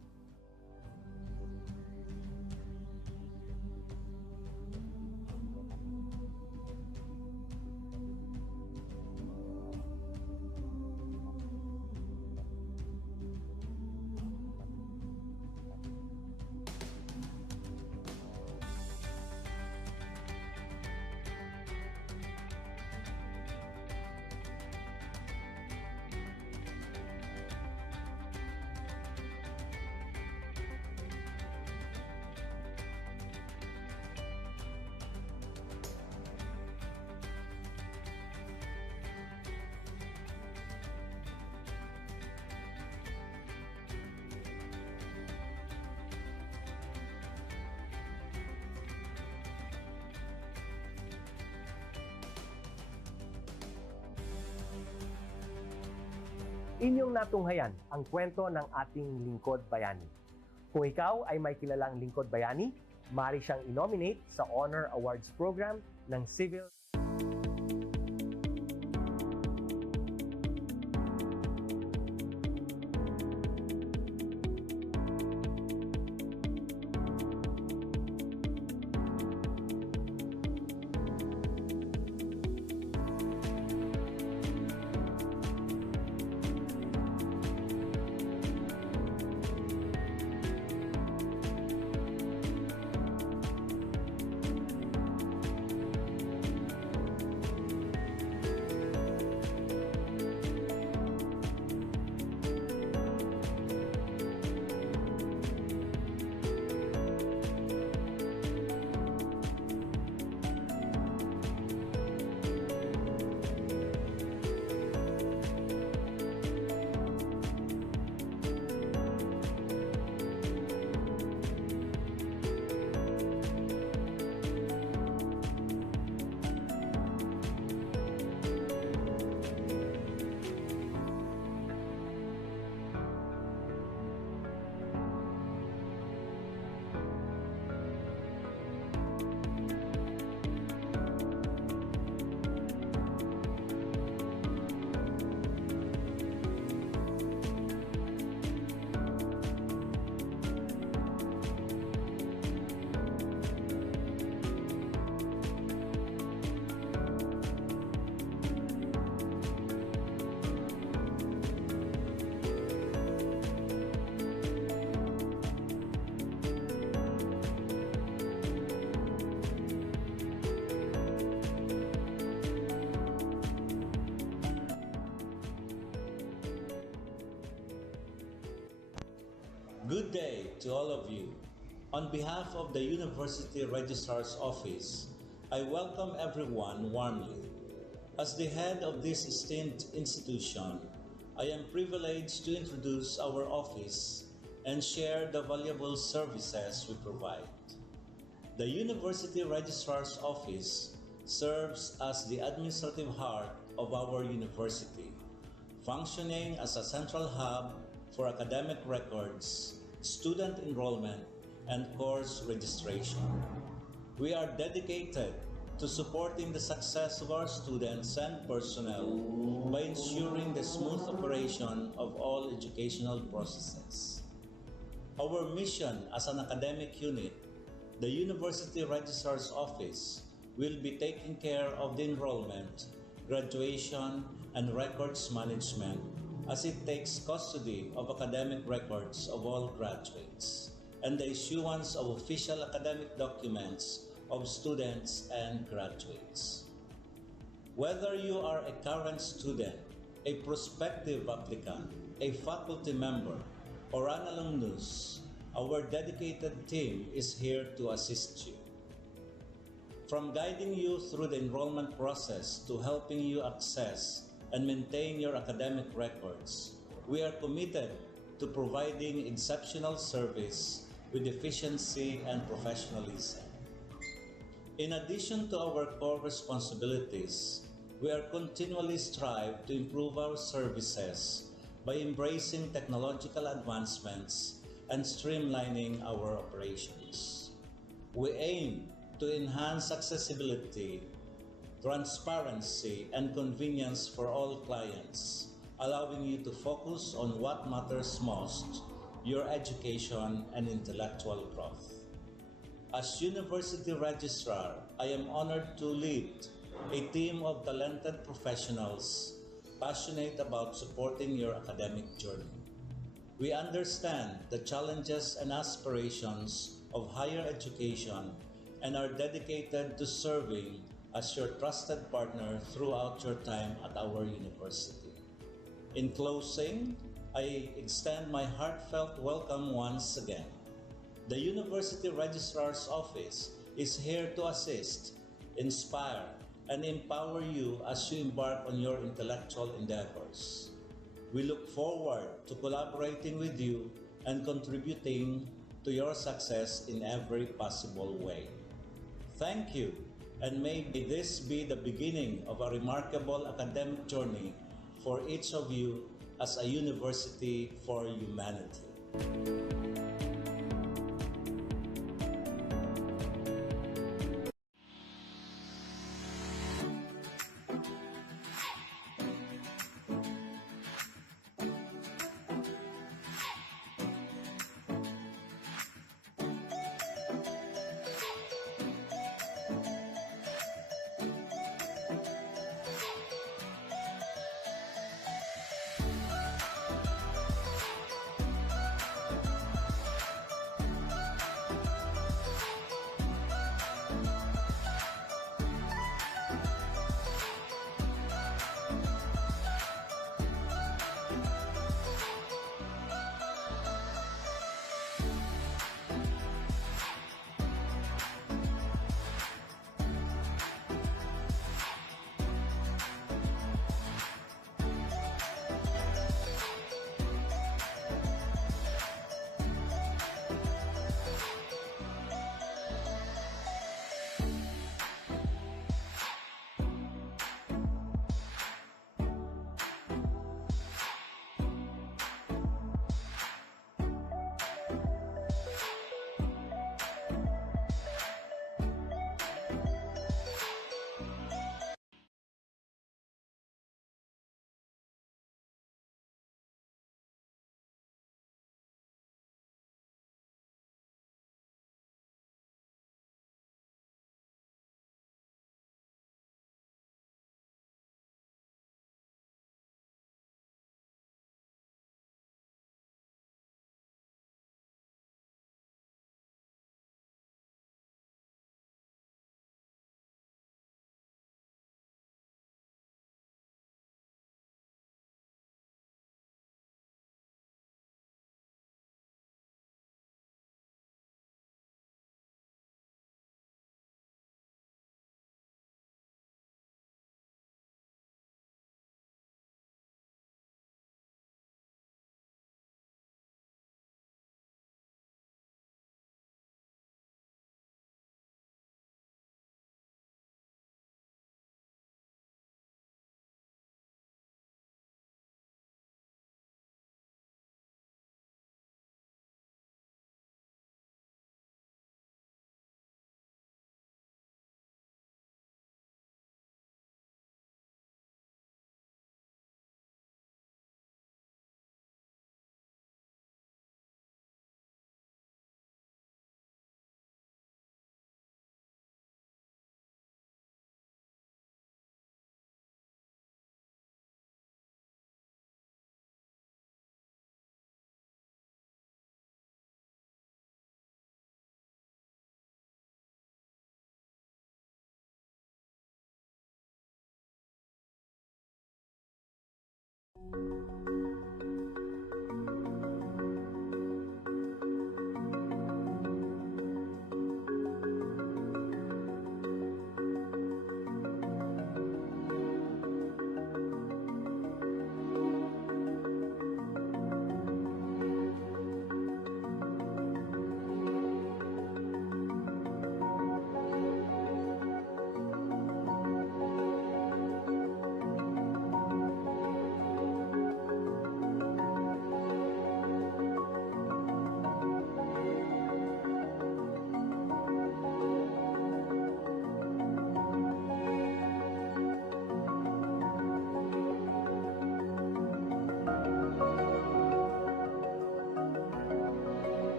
Inyong natunghayan ang kwento ng ating lingkod bayani. Kung ikaw ay may kilalang lingkod bayani, maaari siyang i-nominate sa Honor Awards Program ng Civil Good day to all of you. On behalf of the University Registrar's Office, I welcome everyone warmly. As the head of this esteemed institution, I am privileged to introduce our office and share the valuable services we provide. The University Registrar's Office serves as the administrative heart of our university, functioning as a central hub for academic records, student enrollment, and course registration. We are dedicated to supporting the success of our students and personnel by ensuring the smooth operation of all educational processes. Our mission as an academic unit, the University Registrar's Office, will be taking care of the enrollment, graduation, and records management as it takes custody of academic records of all graduates and the issuance of official academic documents of students and graduates. Whether you are a current student, a prospective applicant, a faculty member, or an alumnus, our dedicated team is here to assist you. From guiding you through the enrollment process to helping you access and maintain your academic records, we are committed to providing exceptional service with efficiency and professionalism. In addition to our core responsibilities, we are continually strive to improve our services by embracing technological advancements and streamlining our operations. We aim to enhance accessibility, transparency, and convenience for all clients, allowing you to focus on what matters most, your education and intellectual growth. As University Registrar, I am honored to lead a team of talented professionals passionate about supporting your academic journey. We understand the challenges and aspirations of higher education and are dedicated to serving as your trusted partner throughout your time at our university. In closing, I extend my heartfelt welcome once again. The University Registrar's Office is here to assist, inspire, and empower you as you embark on your intellectual endeavors. We look forward to collaborating with you and contributing to your success in every possible way. Thank you, and may this be the beginning of a remarkable academic journey for each of you as a university for humanity.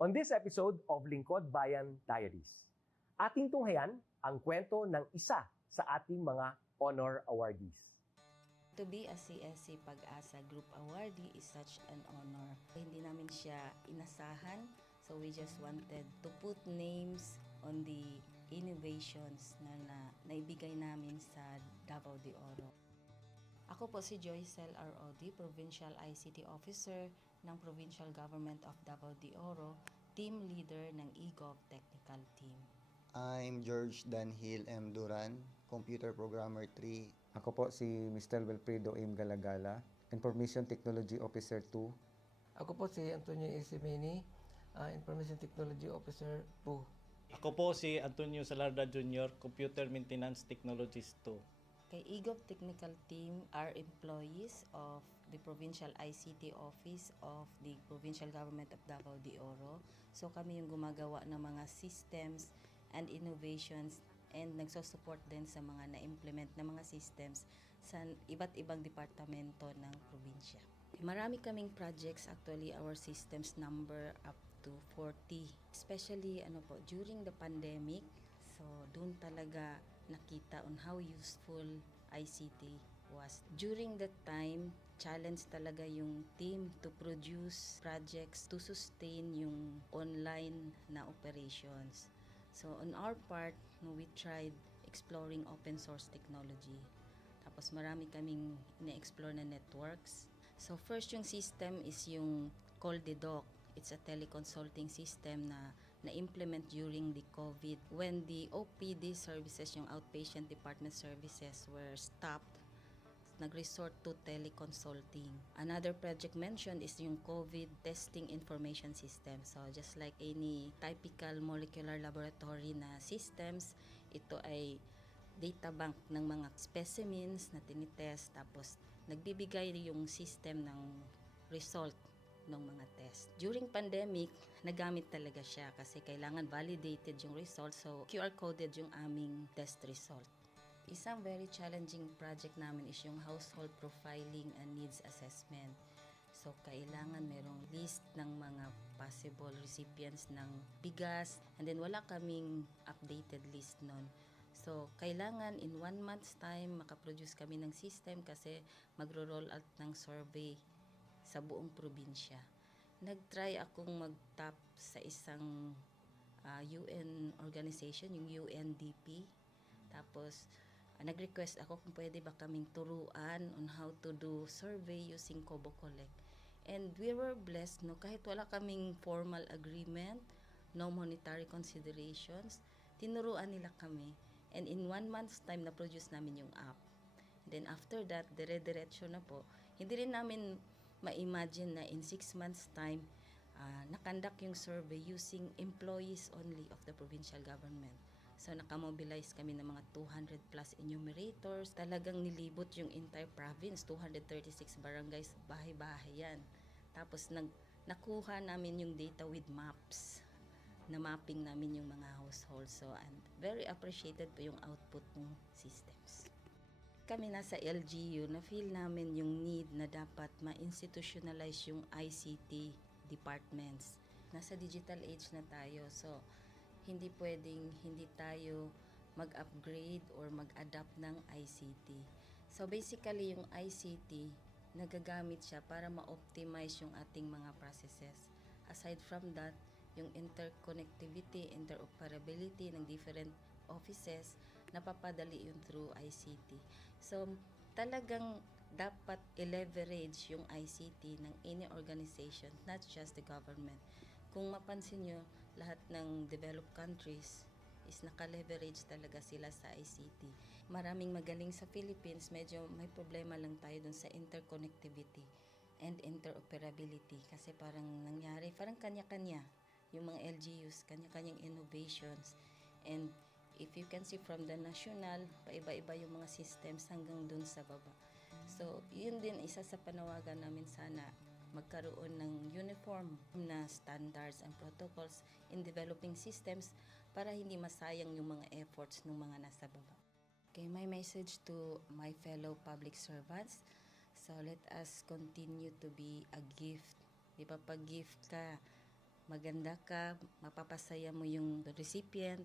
On this episode of Lingkod Bayan Diaries, ating tunghayan ang kwento ng isa sa ating mga honor awardees. To be a CSC Pag-asa Group Awardee is such an honor. Hindi namin siya inasahan, so we just wanted to put names on the innovations na naibigay namin sa Davao de Oro. Ako po si Joycel R. Odi, Provincial ICT Officer ng Provincial Government of Davao de Oro, Team Leader ng eGov Technical Team. I'm George Danhil M. Duran, Computer Programmer 3. Ako po si Mr. Wilfredo M. Galagala, Information Technology Officer 2. Ako po si Antonio Isimini, Information Technology Officer 2. Ako po si Antonio Salarda Jr., Computer Maintenance Technologist 2. Kay eGov Technical Team are employees of the Provincial ICT Office of the Provincial Government of Davao de Oro. So kami yung gumagawa ng mga systems and innovations and nagsusupport din sa mga na-implement na mga systems sa iba't ibang departamento ng probinsya. Marami kaming projects, actually our systems number up to 40. Especially during the pandemic, so doon talaga nakita on how useful ICT was. During that time, challenge talaga yung team to produce projects to sustain yung online na operations. So on our part, we tried exploring open source technology. Tapos marami kaming ina-explore na networks. So first yung system is yung CallDedoc. It's a teleconsulting system na na-implement during the COVID when the OPD services, yung outpatient department services, were stopped. Nag-resort to teleconsulting. Another project mentioned is yung COVID testing information system. So just like any typical molecular laboratory na systems, ito ay data bank ng mga specimens na tinitest, tapos nagbibigay yung system ng result ng mga test. During pandemic, nagamit talaga siya kasi kailangan validated yung result, so QR coded yung aming test result. Isang very challenging project namin is yung household profiling and needs assessment. So kailangan merong list ng mga possible recipients ng bigas, and then wala kaming updated list nun. So kailangan in 1 month's time makaproduce kami ng system kasi magro-roll out ng survey sa buong probinsya. Nag-try akong mag-tap sa isang UN organization, yung UNDP. Tapos, nag-request ako kung pwede ba kaming turuan on how to do survey using Kobo Collect. And we were blessed, kahit wala kaming formal agreement, no monetary considerations, tinuruan nila kami. And in 1 month's time, na-produce namin yung app. And then after that, dire-diretso na po. Hindi rin namin ma-imagine na in 6 months' time, nakandak yung survey using employees only of the provincial government. So nakamobilize kami ng mga 200 plus enumerators. Talagang nilibot yung entire province, 236 barangays, bahay-bahay yan. Tapos nakuha namin yung data with maps. Na mapping namin yung mga households. So and very appreciated po yung output ng systems. Kami nasa LGU, na-feel namin yung need na dapat ma-institutionalize yung ICT departments. Nasa digital age na tayo, so hindi pwedeng hindi tayo mag-upgrade or mag-adapt ng ICT. So basically, yung ICT, nagagamit siya para ma-optimize yung ating mga processes. Aside from that, yung interconnectivity, interoperability ng different offices, napapadali yun through ICT. So, talagang dapat i-leverage yung ICT ng any organization, not just the government. Kung mapansin nyo, lahat ng developed countries is naka-leverage talaga sila sa ICT. Maraming magaling sa Philippines, medyo may problema lang tayo dun sa interconnectivity and interoperability kasi parang nangyari, parang kanya-kanya yung mga LGUs, kanya-kanyang innovations. And if you can see from the national, paiba-iba yung mga systems hanggang dun sa baba. So, yun din isa sa panawagan namin, sana magkaroon ng uniform na standards and protocols in developing systems para hindi masayang yung mga efforts ng mga nasa baba. Okay, my message to my fellow public servants, so let us continue to be a gift. Di ba, pag gift ka, maganda ka, mapapasaya mo yung recipient,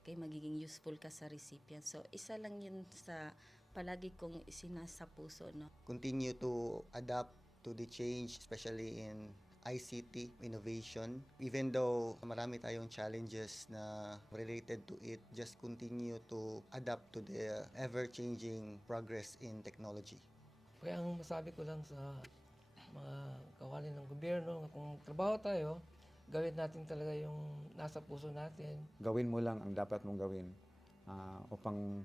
kay magiging useful ka sa recipient. So, isa lang yun sa palagi kong isinasa puso, no? Continue to adapt to the change, especially in ICT innovation. Even though marami tayong challenges na related to it, just continue to adapt to the ever-changing progress in technology. Kaya ang masabi ko lang sa mga kawali ng gobyerno, kung trabaho tayo, gawin natin talaga yung nasa puso natin. Gawin mo lang ang dapat mong gawin upang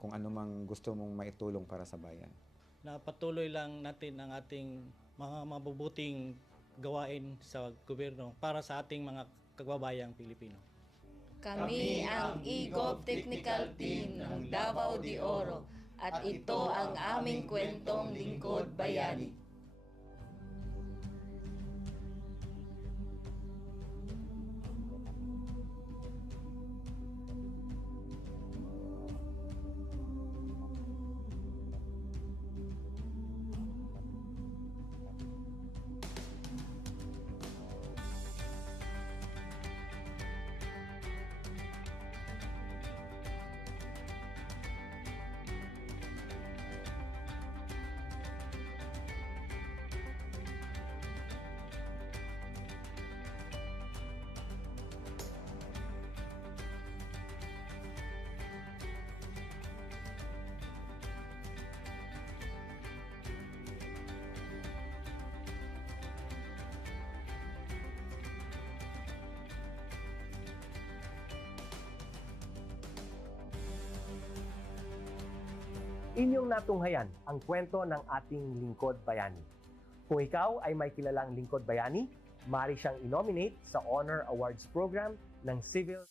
kung ano mang gusto mong maitulong para sa bayan. Na patuloy lang natin ang ating mga mabubuting gawain sa gobyerno para sa ating mga kababayang Pilipino. Kami ang EGOV Technical Team ng Davao de Oro at ito ang aming kwentong lingkod bayani. Inyong natunghayan ang kwento ng ating lingkod bayani. Kung ikaw ay may kilalang lingkod bayani, maaari siyang i-nominate sa Honor Awards Program ng Civil